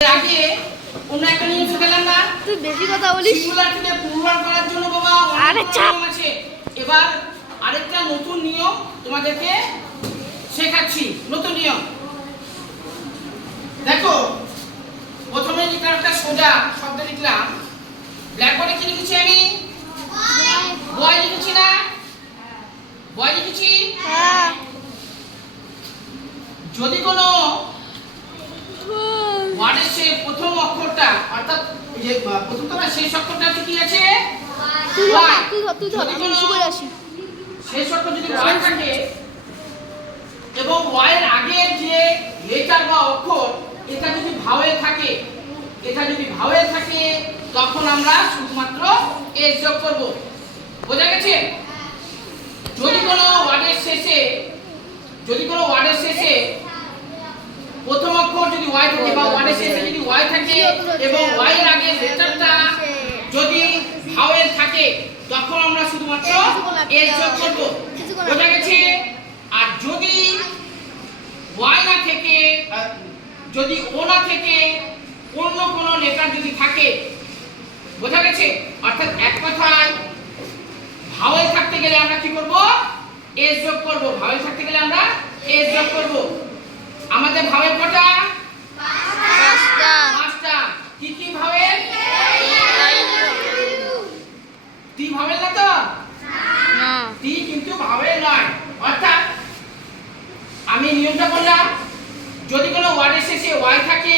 আগে অন্য একটা নিয়ম শেখালাম না। তুই বেশি কথা বলিস। সিঙ্গুলার থেকে করার জন্য বাবা আরে চাপ। আছে এবার আরেকটা নতুন নিয়ম তোমাদেরকে শেখাচ্ছি। নতুন নিয়ম। দেখো প্রথমে লিখলাম একটা সোজা শব্দ লিখলাম। ব্ল্যাকবোর্ডে কি লিখেছি আমি? বয় লিখেছি না? বয় লিখেছি? হ্যাঁ। যদি কোনো প্রথম অক্ষরটা অর্থাৎ যে আহ, প্রথমটা শেষ অক্ষরটা কি আছে? শেষ অক্ষর যদি ওয়াই থাকে এবং ওয়াই এর আগে যে লেটার বা অক্ষর এটা যদি ভাওয়েল থাকে এটা যদি ভাওয়েল থাকে তখন আমরা শুধুমাত্র এস যোগ করব। বোঝা গেছে? যদি কোনো ওয়ার্ডের শেষে যদি কোনো ওয়ার্ডের শেষে প্রথম অক্ষর যদি ওয়াই থাকে বা ওয়ার্ডের ওয়াই থাকে এবং ওয়াই এর আগে লেটারটা যদি ভাওয়েল থাকে, তখন আমরা শুধুমাত্র এস যোগ করব। বোঝা গেছে? আর যদি ওয়াই না থেকে, যদি ও না থেকে অন্য কোনো লেটার যদি থাকে, বোঝা গেছে? অর্থাৎ এক কথায় ভাওয়েল থাকতে গেলে আমরা কি করব? এস যোগ করব। ভাওয়েল থাকতে গেলে আমরা এস যোগ করব। আমাদের ভাওয়েল কটা পাঁচটা পাঁচটা কি কি ভাওয়েল টি ভাওয়েল না তো না টি কিন্তু ভাওয়েল নয় অর্থাৎ আমি নিয়মটা বললাম যদি কোনো ওয়ার্ডের শেষে ওয়াই থাকে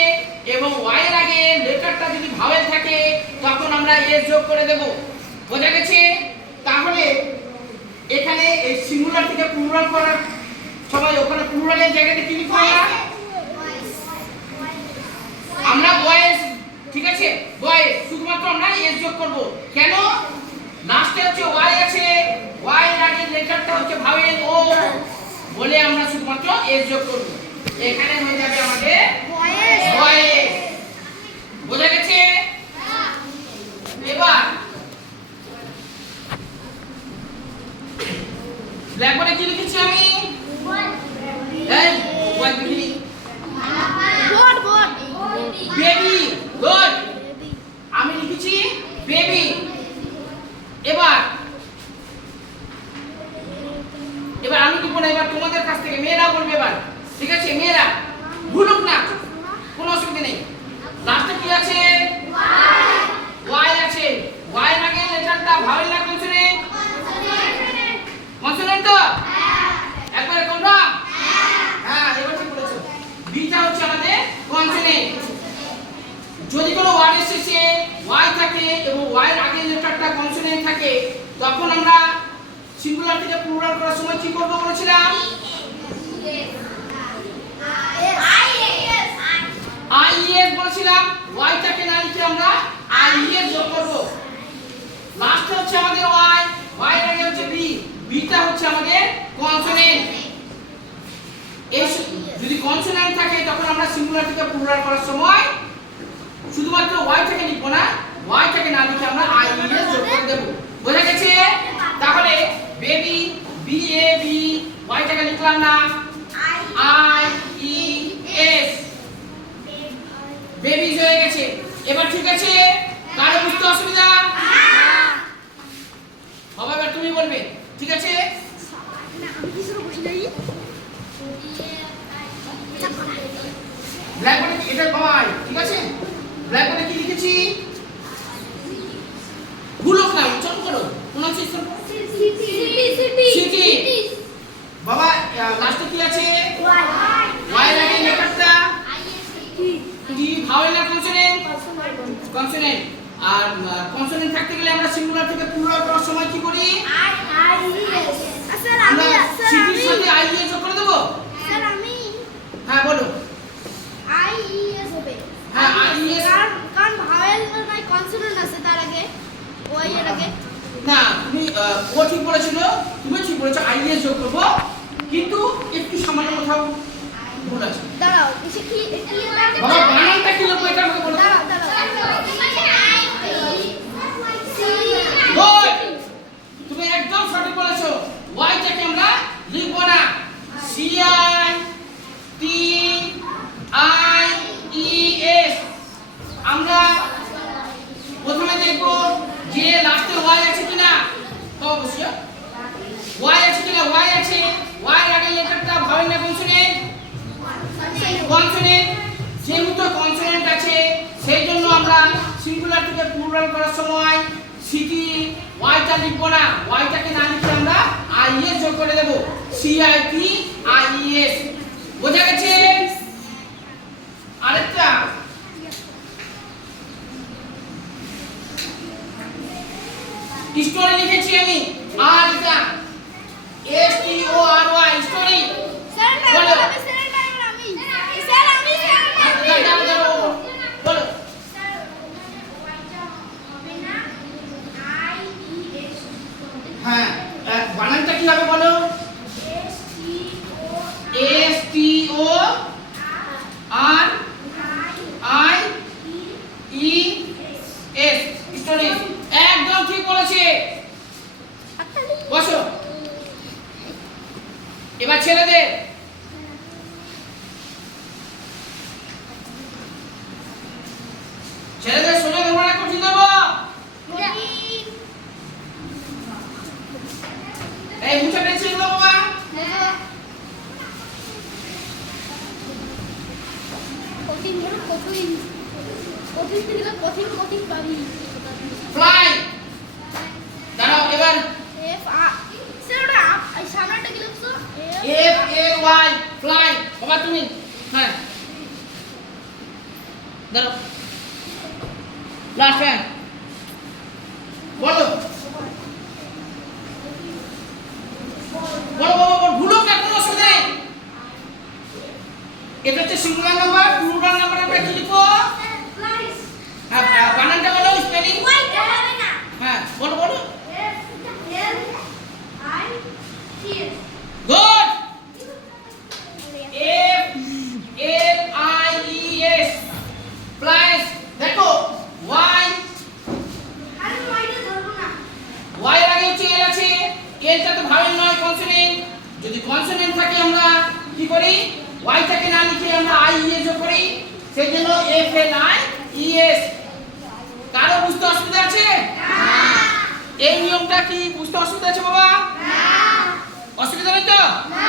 এবং ওয়াই এর আগে লেটারটা যদি ভাওয়েল থাকে, তখন আমরা এস যোগ করে দেব। বোঝা গেছে? তাহলে এখানে এই সিঙ্গুলার থেকে প্লুরাল করার সবাই ওখানে প্লুরালের জায়গাতে কি লিখব আমরা? বয়েস ঠিক আছে? বয়েস শুধুমাত্র আমরা এস যোগ করব। কেন? লাস্টে হচ্ছে ওয়াই আছে ওয়াই এর আগে লেটারটা হচ্ছে ভাওয়েল ও। বলে আমরা শুধুমাত্র এস যোগ করব। এখানে হয়ে যাবে আমাদের বয়েস। বোঝা গেছে? এবার ব্ল্যাকবোর্ডে কি লিখেছি আমি এই বয় লিখি বোর্ড বোর্ড বেবি গুড আমি লিখেছি বেবি এবার না এবার তোমাদের কাছ থেকে মেয়েরা বলবে এবার। ঠিক আছে, মেয়েরা? ভুলুক না, কোনো অসুবিধা নেই। লাস্টে কি আছে? ওয়াই আছে। ওয়াই আগে লেটারটা ভাওয়েল না কনসোনেন্ট কনসোনেন্ট তো? একবারে কোনটা হ্যাঁ এবার ঠিক বলেছ। বিটা হচ্ছে আমাদের কনসোনেন্ট। যদি কোনো ওয়ার্ডের শেষে ওয়াই থাকে এবং ওয়াই এর আগের লেটারটা কনসোনেন্ট থাকে, তখন আমরা সিঙ্গুলার থেকে প্লুরাল করার সময় কি করব বলেছিলাম? আই এস বলেছিলাম। ওয়াইটাকে না লিখে আমরা আই এস যোগ করব। লাস্টে হচ্ছে আমাদের ওয়াই ওয়াই এর আগে হচ্ছে বি বিটা হচ্ছে আমাদের কনসোনেন্ট এই যদি কনসোনেন্ট থাকে, তখন আমরা সিঙ্গুলার থেকে প্লুরাল করার সময় শুধুমাত্র ওয়াইটাকে লিখব না ওয়াইটাকে না লিখে আমরা আই এস যোগ করে দেব। বোঝা গেছে তাহলে বেবি বি এ বি লিখলাম না আই ই এস। বেবি হয়ে গেছে। এবার ঠিক আছে? কারও বুঝতে অসুবিধা? বাবা এবার তুমি বলবে। ঠিক আছে? ব্ল্যাকবোর্ডে এটা বাবাই ঠিক আছে? ব্ল্যাকবোর্ডে কি লিখেছি ভুলক না উচ্চারণ করো কোন আছে সিটি বাবা লাস্টে কি আছে ওয়াই লাগে লেটারটা কি ভাওয়েল না কনসোনেন্ট কনসোনেন্ট আর কনসোনেন্ট থাকতে গেলে আমরা সিঙ্গুলার থেকে প্লুরাল করার সময় কি করি? স্যার আমরা আমি স্যার আমি। সাথে আই দিয়ে যোগ করে দেবো? স্যার আমি। হ্যাঁ বলো। আইইএস হবে। হ্যাঁ, IES কারণ কারণ ভাওয়েল নাই কনসোনেন্ট আছে তার আগে। ওয়াই এর আগে। না তুমি ও ঠিক বলেছিল তুমি ঠিক বলেছ আই দিয়ে যোগ করব। কিন্তু একটু সামান্য কোথাও ভুল আছে। দাঁড়াও এসে কি কি বানানটা কি লিখব এটা আমাকে বলো। দাঁড়াও দাঁড়াও। y আছে কিনা? তো অবশ্যই y আছে কিনা? Y আছে। Y আগে লেটারটা ভাবেন না কনসোনেন্ট কনসোনেন্ট যেহেতু কনসোনেন্ট আছে সেই জন্য আমরা সিঙ্গুলার থেকে প্লুরাল করার সময় সিটি ওয়াইটা লিখব না। ওয়াইটাকে না লিখে আমরা আইএস যোগ করে দেবো। সিআইপি আইএস বোঝা গেছে? আরেকটা। স্টোরি লিখেছি আমি আর এটা S T O R Y story বলো। আমি স্যার না আমি স্যার আমি স্যার আমি দাঁড়াও, দাঁড়াও, বলো হ্যাঁ আহ, বানানটা কি হবে বলো S T O R I E S story একদম ঠিক বলেছে বসো এবার ছেলেদের। ছেলেদের সোজা ধরবো না কঠিন দেবো এই মুছে পেন্সিলগুলো বাবা। কঠিন ধরো কঠিন কঠিন থেকে কঠিন কঠিন পাবি ফ্লাই দাঁড়াও এবার এফ আ স্যার ওটা আপ এই সামনেটা কি লিখছো A Y, fly. বাবা, তুমি হ্যাঁ। দাঁড়াও। লাস্ট হ্যাঁ বলো। বলো বলো বলো ভুলো না, কোনো অসুবিধা নেই। এটা হচ্ছে singular number plural number F L I E S কারও বুঝতে অসুবিধা আছে? এই নিয়মটা কি বুঝতে অসুবিধা আছে বাবা? অসুবিধা নেই তো? না।